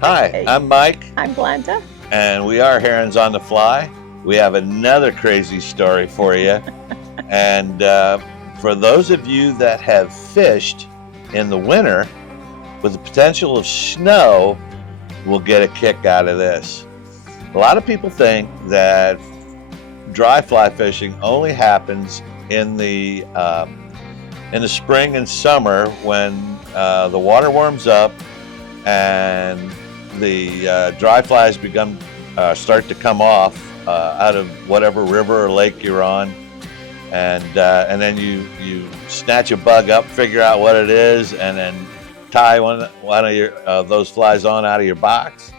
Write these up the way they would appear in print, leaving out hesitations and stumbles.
Hi, Hey, I'm Mike, I'm Glenda. and we are Herons on the Fly. We have another crazy story for you. And for those of you that have fished in the winter with the potential of snow, will get a kick out of this. A lot of people think that dry fly fishing only happens in the spring and summer when the water warms up and the dry flies start to come off out of whatever river or lake you're on, and then you snatch a bug up, figure out what it is, and then tie one of your those flies on out of your box,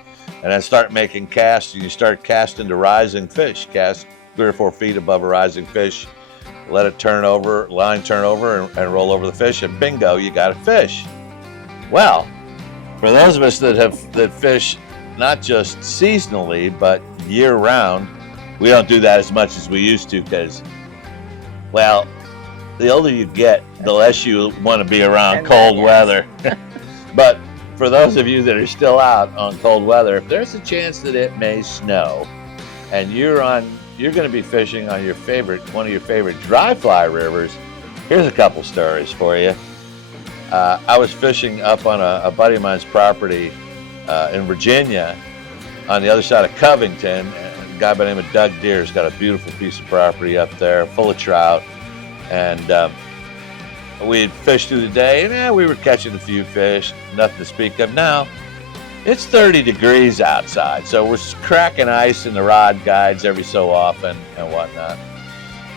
and then start making casts. And you start casting to rising fish. Cast 3 or 4 feet above a rising fish. Let it turn over, line turn over, and roll over the fish, and bingo, you got a fish. Well, for those of us that fish not just seasonally but year round, we don't do that as much as we used to because, well, the older you get, the less you want to be around cold weather. But for those of you that are still out on cold weather, if there's a chance that it may snow and you're going to be fishing on one of your favorite dry fly rivers, here's a couple stories for you. I was fishing up on a buddy of mine's property in Virginia on the other side of Covington. A guy by the name of Doug Deere's got a beautiful piece of property up there full of trout. And we had fished through the day, and we were catching a few fish, nothing to speak of. Now, it's 30 degrees outside, so we're cracking ice in the rod guides every so often and whatnot.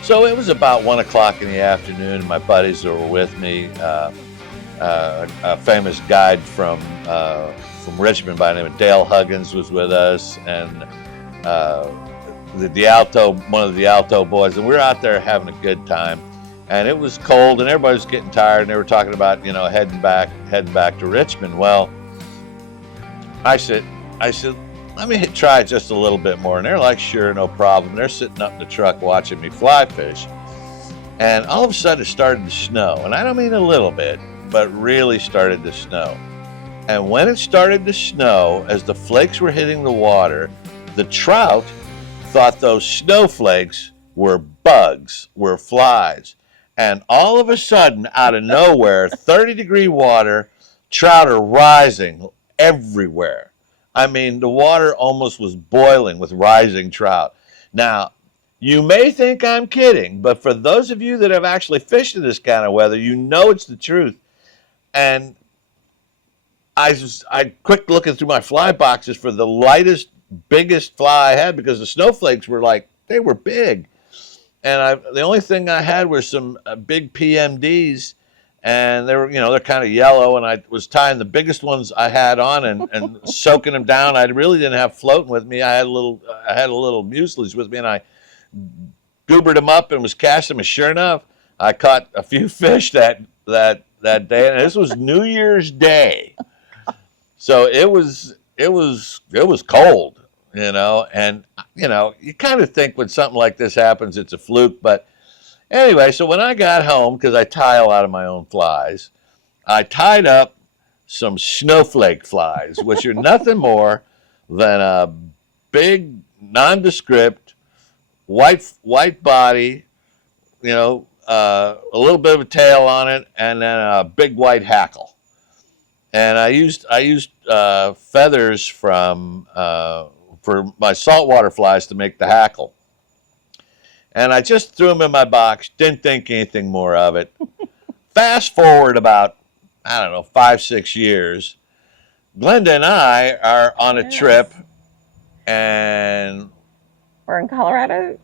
So it was about 1 o'clock in the afternoon, and my buddies that were with me, a famous guide from Richmond by the name of Dale Huggins was with us, and one of the Alto boys, and we were out there having a good time. And it was cold, and everybody was getting tired, and they were talking about, heading back to Richmond. Well, I said, let me try it just a little bit more. And they're like, sure, no problem. And they're sitting up in the truck watching me fly fish. And all of a sudden it started to snow. And I don't mean a little bit, but really started to snow. And when it started to snow, as the flakes were hitting the water, the trout thought those snowflakes were bugs, were flies. And all of a sudden, out of nowhere, 30-degree water, trout are rising everywhere. I mean, the water almost was boiling with rising trout. Now, you may think I'm kidding, but for those of you that have actually fished in this kind of weather, you know it's the truth. And I quick looking through my fly boxes for the lightest, biggest fly I had, because the snowflakes they were big. And the only thing I had was some big PMDs, and they're kind of yellow, and I was tying the biggest ones I had on and soaking them down. I really didn't have floating with me. I had a little mucilage with me, and I goobered them up and was casting them. And sure enough, I caught a few fish that day, and this was New Year's Day. So it was cold. And you kind of think when something like this happens, it's a fluke. But anyway, so when I got home, because I tie a lot of my own flies, I tied up some snowflake flies, which are nothing more than a big, nondescript, white body, a little bit of a tail on it, and then a big white hackle. And I used feathers for my saltwater flies to make the hackle. And I just threw them in my box, didn't think anything more of it. Fast forward about, 5-6 years, Glenda and I are on a trip, and we're in Colorado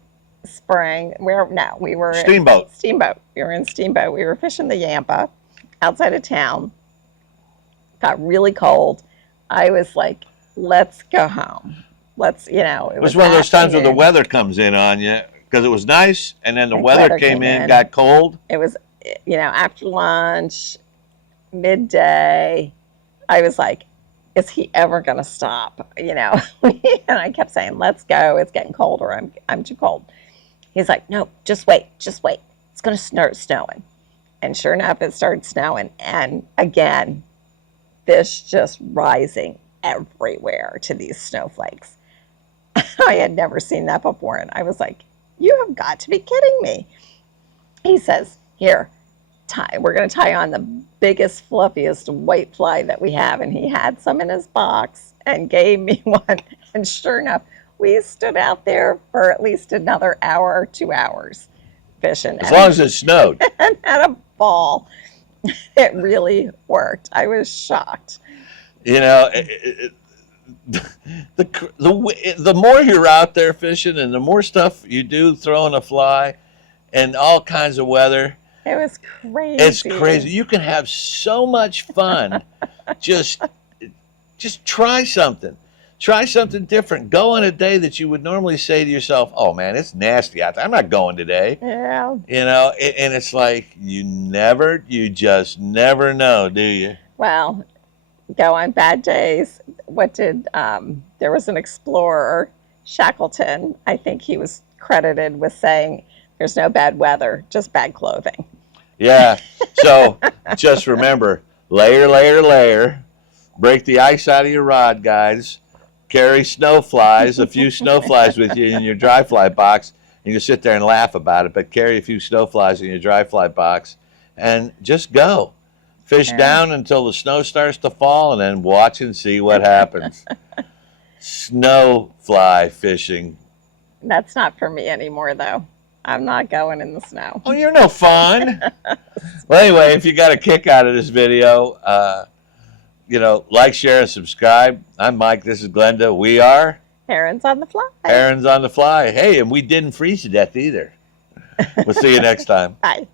Spring. We were Steamboat. We were in Steamboat. We were fishing the Yampa outside of town. Got really cold. I was like, let's go home. It was one of those times where the weather comes in on you, because it was nice, and then the weather came in, got cold. It was, after lunch, midday. I was like, is he ever going to stop? And I kept saying, let's go. It's getting colder. I'm too cold. He's like, no, just wait. It's going to start snowing. And sure enough, it started snowing. And again, fish just rising everywhere to these snowflakes. I had never seen that before. And I was like, you have got to be kidding me. He says, here, we're going to tie on the biggest, fluffiest white fly that we have. And he had some in his box and gave me one. And sure enough, we stood out there for at least another hour or 2 hours fishing. As long as it snowed. And had a ball. It really worked. I was shocked. You know, the more you're out there fishing and the more stuff you do throwing a fly and all kinds of weather, it was crazy. It's crazy. You can have so much fun. just try something. Try something different. Go on a day that you would normally say to yourself, oh man, it's nasty out there. I'm not going today. Yeah. You know, and it's like you just never know, do you? Well, go on bad days. There was an explorer, Shackleton. I think he was credited with saying, there's no bad weather, just bad clothing. Yeah. So just remember, layer, layer, layer. Break the ice out of your rod, guys. Carry a few snowflies with you in your dry fly box. You can sit there and laugh about it, but carry a few snowflies in your dry fly box and just go. Fish down until the snow starts to fall and then watch and see what happens. Snow fly fishing. That's not for me anymore, though. I'm not going in the snow. Oh, you're no fun. Well, anyway, if you got a kick out of this video, like, share, and subscribe. I'm Mike. This is Glenda. We are Herons on the Fly. Herons on the Fly. Hey, and we didn't freeze to death either. We'll see you next time. Bye.